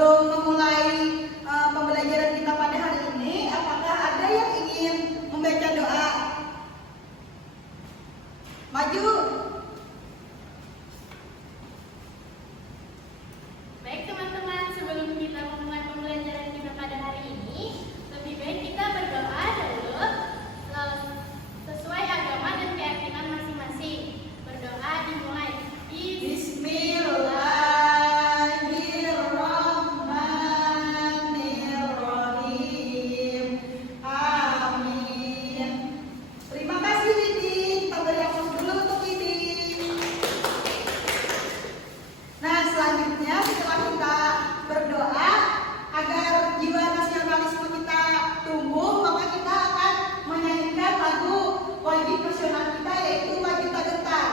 sebelum memulai pembelajaran kita pada hari ini, apakah ada yang ingin membaca doa? Maju. Baik teman-teman, sebelum kita memulai pembelajaran kita pada hari ini, lebih baik kita berdoa dulu sesuai agama dan keyakinan masing-masing. Berdoa dimulai. Bismillahirrahmanirrahim. Amin. Terima kasih Didi. Kita beri aplaus dulu untuk Didi. Nah, selanjutnya setelah kita berdoa agar jiwa nasionalisme kita tumbuh, maka kita akan menyanyikan lagu wajib nasional kita, yaitu Wajib Tak Gentar.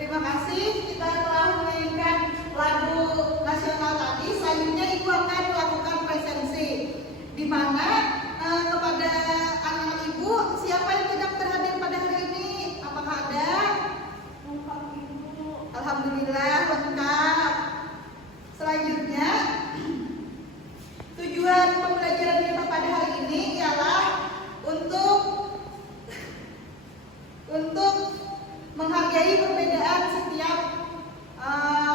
Terima kasih, kita telah menyanyikan lagu nasional tadi. Selanjutnya Ibu akan melakukan presensi, di mana kepada anak-anak Ibu, siapa yang tidak terhadir pada hari ini? Apakah ada? Alhamdulillah lengkap. Selanjutnya, tujuan pembelajaran kita pada hari ini ialah untuk menghargai perbedaan setiap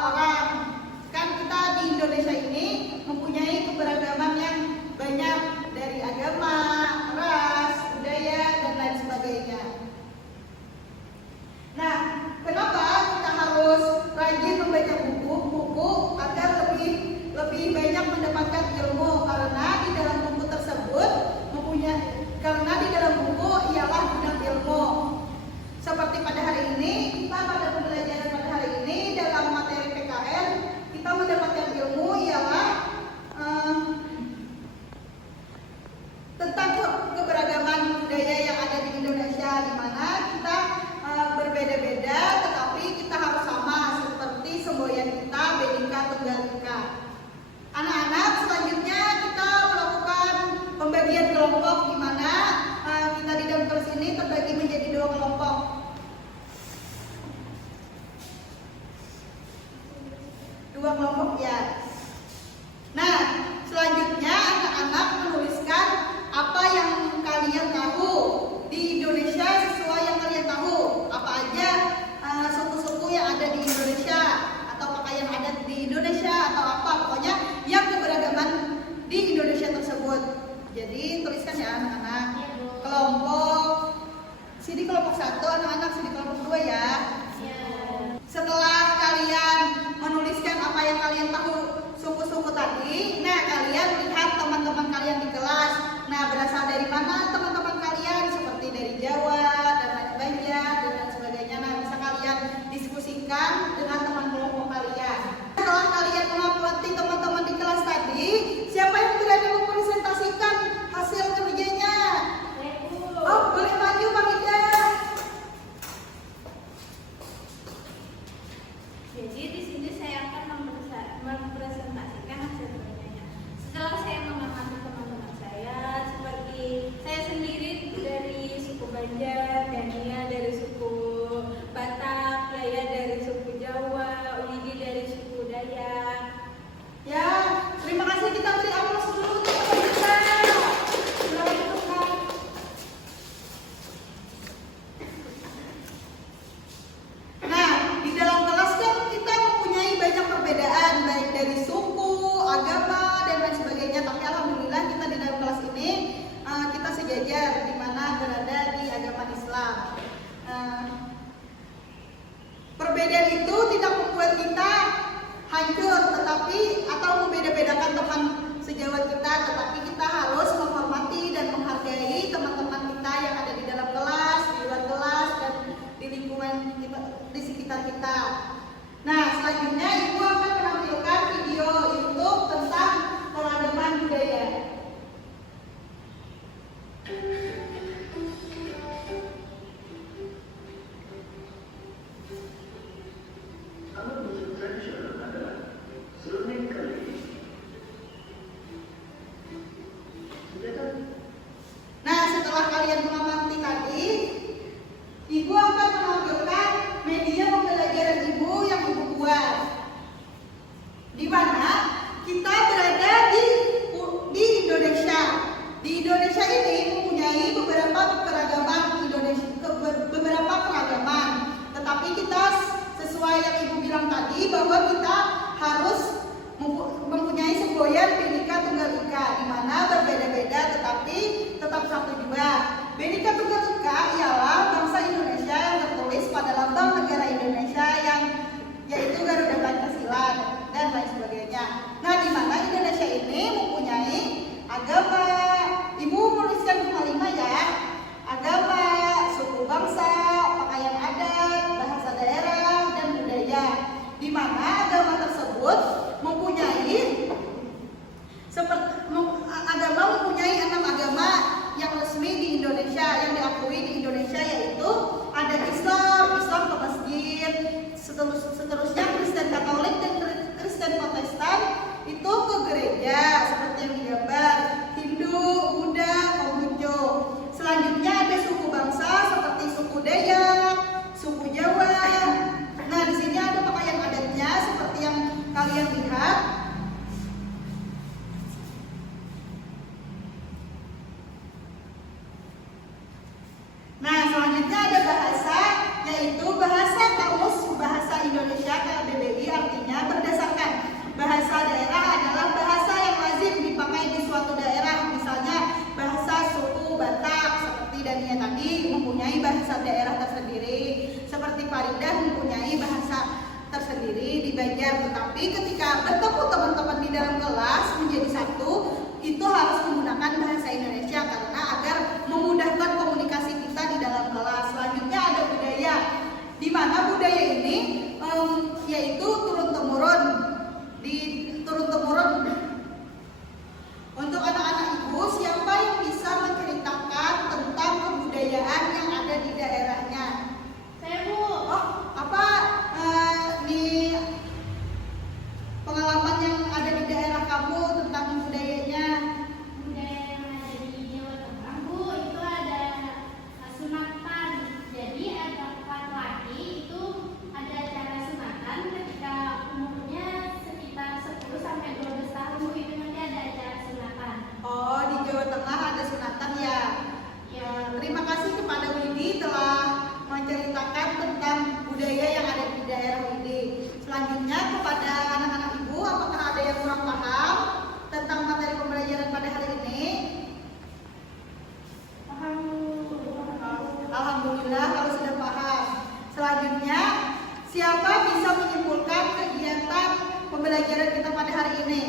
orang. Kan kita di Indonesia ini mempunyai keberagaman yang banyak, dari agama, ras, budaya, dan lain sebagainya. Nah, kenapa kita harus rajin membaca buku agar lebih banyak mendapatkan ilmu? Karena di dalam buku tersebut karena di dalam buku ialah gudang ilmu. Seperti pada hari ini, kita pada pembelajaran pada hari ini dalam materi PKN, kita mendapatkan ilmu ialah tentang keberagaman budaya yang ada di Indonesia, di mana kita berbeda-beda, tetapi kita harus sama, seperti semboyan kita Bhinneka Tunggal Ika. Anak-anak, selanjutnya kita melakukan pembagian kelompok, di mana kita di dalam kelas ini terbagi menjadi 2 kelompok. Dua kelompok ya. Nah, selanjutnya anak-anak menuliskan apa yang kalian tahu di Indonesia sesuai yang kalian tahu. Apa aja suku-suku yang ada di Indonesia, atau pakaian adat di Indonesia, atau apa, pokoknya yang keberagaman di Indonesia tersebut. Jadi tuliskan ya anak-anak. Sini kelompok 1 anak-anak, sini kelompok 2 ya. Setelah kalian menuliskan apa yang kalian tahu suku-suku tadi, nah kalian lihat teman-teman kalian di kelas. Nah, berasal dari mana teman-teman kalian? Seperti dari Jawa, dan lain Banjar, dan lain sebagainya. Nah, bisa kalian diskusikan dengan teman kelompok kalian. Setelah kalian mengamati teman-teman di kelas tadi, siapa yang berani mempresentasikan hasil kerjanya? Oh, boleh maju Bang Ida. Jadi di sini saya akan mempresentasikan hasil kerjanya. Setelah saya mengamati teman-teman saya, seperti saya sendiri dari suku Banjar, Dania dari suku Batak, Laya dari suku Jawa, Ulidi dari suku Dayak. Ya, terima kasih, kita beri aplaus dulu untuk teman kita. Nah, di dalam kelas kan kita mempunyai banyak perbedaan, baik dari suku, agama, dan lain sebagainya. Tapi alhamdulillah kita di dalam kelas ini kita sejajar, di mana berada di agama Islam. Perbedaan itu tidak membuat kita hancur, atau membeda-bedakan teman sejawat kita, tetapi kita harus menghormati dan menghargai teman-teman kita yang ada di dalam kelas, di luar kelas, dan di lingkungan di sekitar kita. Nah, selanjutnya Ibu akan menampilkan video YouTube tentang keragaman budaya budayanya. Nah, di mana Indonesia ini mempunyai agama. Ibu menuliskan cuma 5 ya. Agama, suku bangsa, pakaian adat, bahasa daerah, dan budaya. Di mana agama tersebut mempunyai agama mempunyai 6 agama yang resmi di Indonesia, yang diakui di Indonesia, yaitu ada Islam ke masjid, seterusnya Kristen Katolik dan Kristen Protestan itu ke gereja seperti yang digambar, Hindu, Buddha, Konghucu. Selanjutnya ada suku bangsa seperti suku Dayak, suku Jawa. Nah, di sini ada pakaian adatnya seperti yang kalian lihat. Nah, selanjutnya ada bahasa, yaitu bahasa Kamus Bahasa Indonesia KBBI, artinya berdasarkan bahasa daerah adalah bahasa yang lazim dipakai di suatu daerah. Misalnya bahasa suku Batak seperti Dania tadi mempunyai bahasa daerah tersendiri, seperti Faridah mempunyai bahasa tersendiri di Banjar. Tetapi ketika bertemu teman-teman di dalam kelas menjadi satu, itu harus menggunakan bahasa Indonesia karena agar memudahkan komunikasi kita di dalam kelas. Selanjutnya ada budaya, di mana budaya ini yaitu turun-temurun. Untuk anak-anak ibu, siapa yang bisa menceritakan tentang kebudayaan yang ada di daerahnya? Saya, Bu. Oh, apa di pengalaman yang ada di daerah kamu tentang budayanya? Budaya yang ada di Jawa Tengah, Bu, itu ada sunatan. Jadi ada laki itu ada acara sunatan ketika umurnya sekitar 10 sampai 12 tahun, Bu, itu nanti ada acara sunatan. Oh, di Jawa Tengah ada sunatan ya? Ya. Terima kasih kepada Widi telah menceritakan tentang budaya yang ada di daerah Widi. Selanjutnya kepada anak-anak ibu, apakah ada yang kurang paham tentang materi pembelajaran pada hari ini? Alhamdulillah kalau sudah paham. Selanjutnya, siapa bisa menyimpulkan kegiatan pembelajaran kita pada hari ini?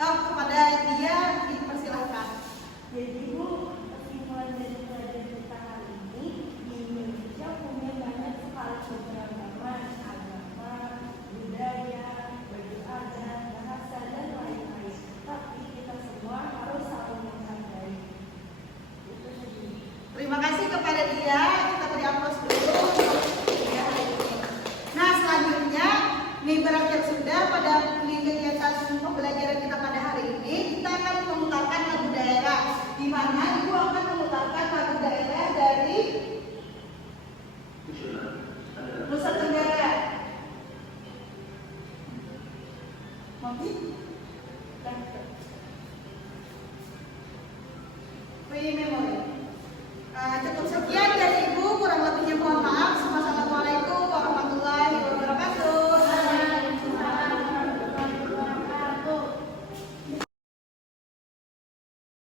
Kepada dia dipersilahkan. Jadi Bu, kesimpulan dari pelajaran kita hari ini, di Indonesia punya banyak sekali keberagaman agama, budaya, baju adat, bahasa, dan lain-lain. Tapi kita semua harus saling menghargai. Itu saja. Terima kasih kepada dia. Kita beri aplaus dulu untuk dia hari ini. Nah, selanjutnya ini berakhir sudah pada kegiatan pembelajaran kita pada hari ini. Kita akan memutarkan lagu daerah, di mana ibu akan memutarkan lagu daerah dari Nusa Tenggara. Mami?